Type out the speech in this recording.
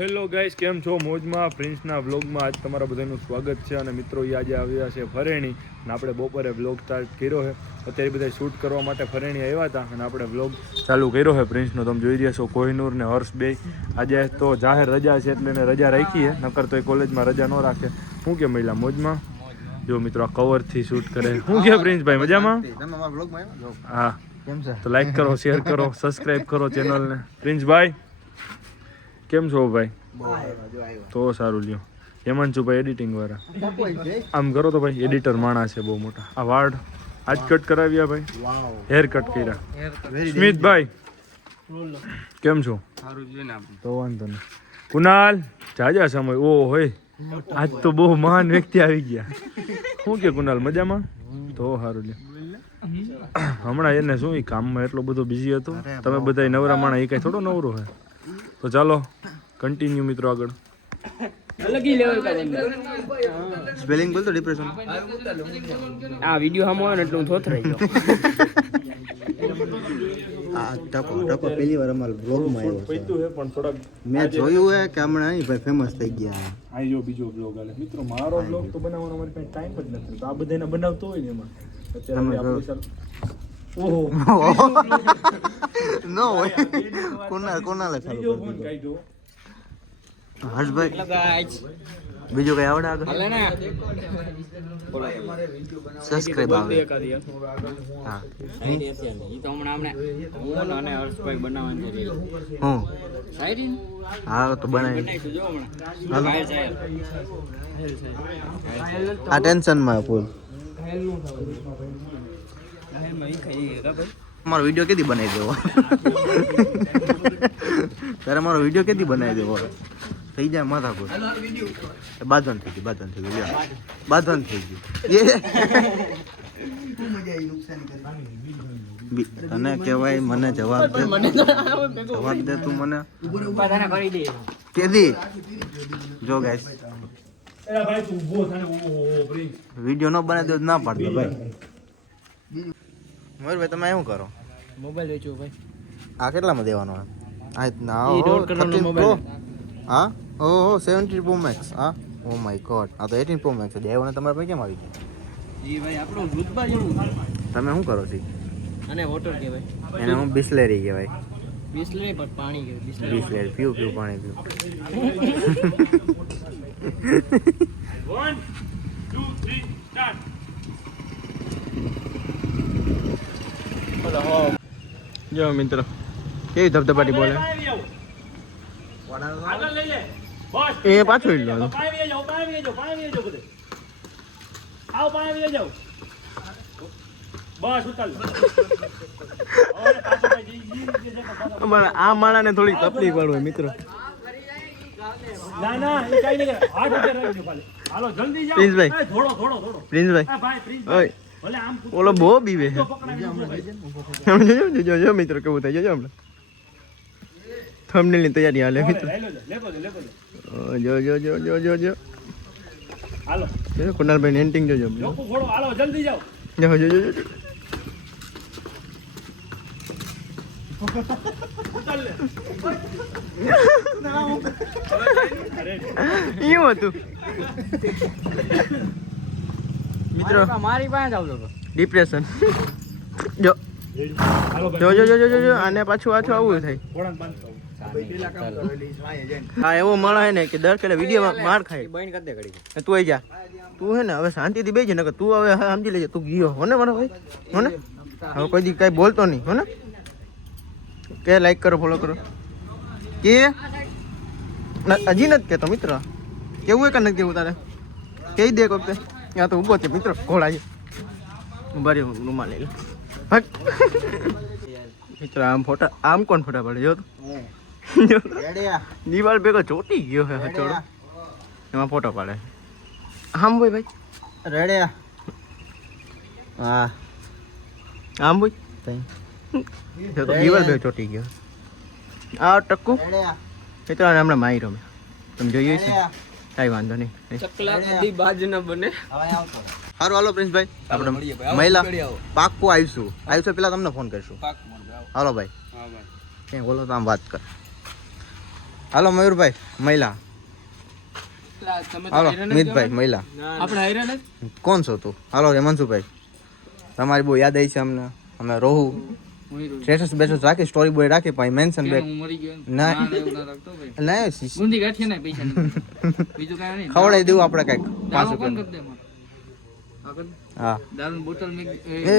Hello guys, કેમ છો? મોજમાં પ્રિન્સના વ્લોગમાં આજ તમારા બધાનું સ્વાગત છે. અને મિત્રો આજે આવ્યા છે ફરેણી અને આપણે બપોરે વ્લોગ સ્ટાર્ટ કર્યો છે. અત્યારે બધા શૂટ કરવા માટે ફરેણી આવ્યા હતા અને આપણે વ્લોગ ચાલુ કર્યો છે પ્રિન્સનો. તમે જોઈ રહ્યા છો કોહિનૂર ને હર્ષ બે. આજે તો જાહેર રજા છે એટલે એને રજા રાખી છે, નકર તો એ કોલેજમાં રજા ન રાખે. શું કે મહિલા મોજમાં? જો મિત્રો આ કવરથી શૂટ કરે. શું કે પ્રિન્સભાઈ મજામાં? હા, તો લાઈક કરો, શેર કરો, સબસ્ક્રાઈબ કરો ચેનલને. પ્રિન્સભાઈ કેમ છો ભાઈ? તો સારું લ્યો. હેમાંશુભાઈ એડિટિંગ વાળા. આમ કરો તો ભાઈ, એડિટર માણા છે બહુ મોટા. આ વાળ આજ કટ કરાવ્યા ભાઈ, હેર કટ કર્યા. સ્મિતભાઈ કેમ છો? તો વાંધો નહીં. કુનાલ જાજા સમય ઓ હોય, આજ તો બહુ મહાન વ્યક્તિ આવી ગયા. શું કે કુનાલ મજામાં? તો સારું લ્યો. હમણાં એને શું કામમાં એટલો બધો બિઝી હતો. તમે બધા નવરા માણા, એ કઈ થોડો નવરો હોય. તો ચાલો કન્ટિન્યુ મિત્રો આગળ. સ્પેલિંગ બોલ તો ડિપ્રેશન. આ વિડિયો હામો ને એટલે હું થોથરાઈ ગયો. આ ટકો પહેલી વાર અમારા બ્લોગમાં આવ્યો છે. પણ થોડાક મેં જોયું હે કે હમણાં નહીં ભાઈ ફેમસ થઈ ગયા. આ જો બીજો બ્લોગ આલે મિત્રો. મારો બ્લોગ તો બનાવવાનો મારી પાસે ટાઈમ જ નથી. તો આ બધાને બનાવતો હોય ને એમાં અત્યારે આપણે ઓહો નો હોય. કોના ચાલુ કરી દીધો. હર્ષભાઈ બીજું કઈ આવડે આગળ? સબસ્ક્રાઇબ આવે. હા ઈ તો હમણાં હું અને હર્ષભાઈ બનાવવાની છે. હું શાયરી હા તો બનાવી. બનાવીશું જો હમણાં. આ ટેન્શનમાં ફૂલ. મારો વિડીયો કેદી બનાવી દેવો? તારે મારો વિડીયો કેદી બનાવી દેવો? થઈ જાય માથા પર. બાંધવાનું થઈ ગયું, બાંધવાનું થઈ ગયું. તને કહેવાય મને જવાબ દે, જવાબ દે તું મને કેદી. જો ગાઈસ વિડીયો ન બનાવી દો ના પાડતો ભાઈ. મયુરભાઈ તમે શું કરો? મોબાઈલ વેચો ભાઈ. આ કેટલામાં દેવાનો? આ ના ઈ 1.5 કરોડનો મોબાઈલ. હા ઓહો 70 Pro Max. હા ઓ માય ગોડ, આ તો 18 Pro Max છે. દેવને તમારા પાસે કેમ આવી ગયો? ઈ ભાઈ આપણો રુતબા જેવું. તમે શું કરો છો? અને વોટર કહેવાય. એને હું બિસ્લેરી કહેવાય. બિસ્લેરી પર પાણી કહેવાય. બિસ્લેરી પીવું પાણી પીવું. 1 2 3 સ્ટાર્ટ. જો મિત્ર કેવી ધબધબાટી બોલે. આગળ લઈ લે બસ. એ પાછો ઈ લો. પાણી જાવ બધે. આવ પાણી જાવ. બસ ઉતાર લો. આ માણાને થોડી તકલીફ પડે મિત્રો. ના ના એ કઈ નહીં કરે. હાથ ઉપર રાખજો ખાલી. હાલો જલ્દી જાઓ. પ્રિન્સભાઈ. એ થોડો. પ્રિન્સભાઈ આ ભાઈ પ્રિન્સભાઈ. ઓય ભલે આમ ઓલો બહુ બીવે છે. પકડાવી જો મિત્રો કેવું થાય જો હમણાં. થંબનેલની તૈયારી હાલે મિત્રો. જો હાલો કુનાલભાઈ એન્ટિંગ જોજો. લોકો ઘોડો હાલો જલ્દી જાઓ. જો ઉતાર લે. એવું હતું મિત્રો. મારી પાસે આવતો હતો. ડિપ્રેશન. જો હાલો જો આને પાછું આવું થાય. ઘોડાને બાંધતો. હા એવો માણસ હે ને કે દર પેલા વિડીયોમાં માર ખાય. બંધ કરી દે ઘડી. તું આવી જા. તું હે ને હવે શાંતિથી બેસી ને તું હવે સમજી લેજે તું ગયો હો ને મારો ભાઈ. હો ને હવે કોઈ દી કઈ બોલતો નહીં. હો ને કે લાઈક કરો ફોલો કરો કે હજી નથી કેતો મિત્ર. કેવું હોય કે નથી કેવું તારે કહી દે વખતે. ત્યાં તો ઊભો છે મિત્ર. ઘોડા છે ઉભા રહ્યો. રૂમાલ લઈ લે મિત્ર. આમ ફોટા આમ કોણ ફોટા પાડે જો દિવાલ ભેગો ચોટી ગયો હે હચોડો. એમાં ફોટો પાડે. આમ બોય ભાઈ રેડે. હા આમ બોય દિવાલ ભેગો ચોટી ગયો. આ ટક્કુ મિત્રો હમણાં મારી રમે. તમે જોઈએ છે કાંઈ વાંધો નહીં. ચકલા કદી બાજ ન બને. સારું હાલો પ્રિન્સભાઈ આપણે મહિલા પાક્કું આવીશું પેલા તમને ફોન કરીશું. હાલો ભાઈ ક્યાં બોલો તો આમ વાત કર. હાલો મયુરભાઈ મહિલા હાલો મિતભાઈ મહિલા આપણે હાઈરા ને કોણ છો તું હાલો હેમાંશુભાઈ તમારી બહુ યાદ આવી છે અમને અમે રોહુ સ્ટેટસ બેટસ રાખી સ્ટોરી બોય રાખી પણ મેન્શન બેક હું મરી ગયો ના એવું ના રાખતો ભાઈ ના ગુંદી ગાંઠી ને પૈસા નહીં. બીજું કાંઈ નહીં. ખવડાવી દેવું આપણે કઈક દારૂ 5 કોણ રૂપિયા કરી દે મને? આગળ હા દારૂની બોટલ મેં એ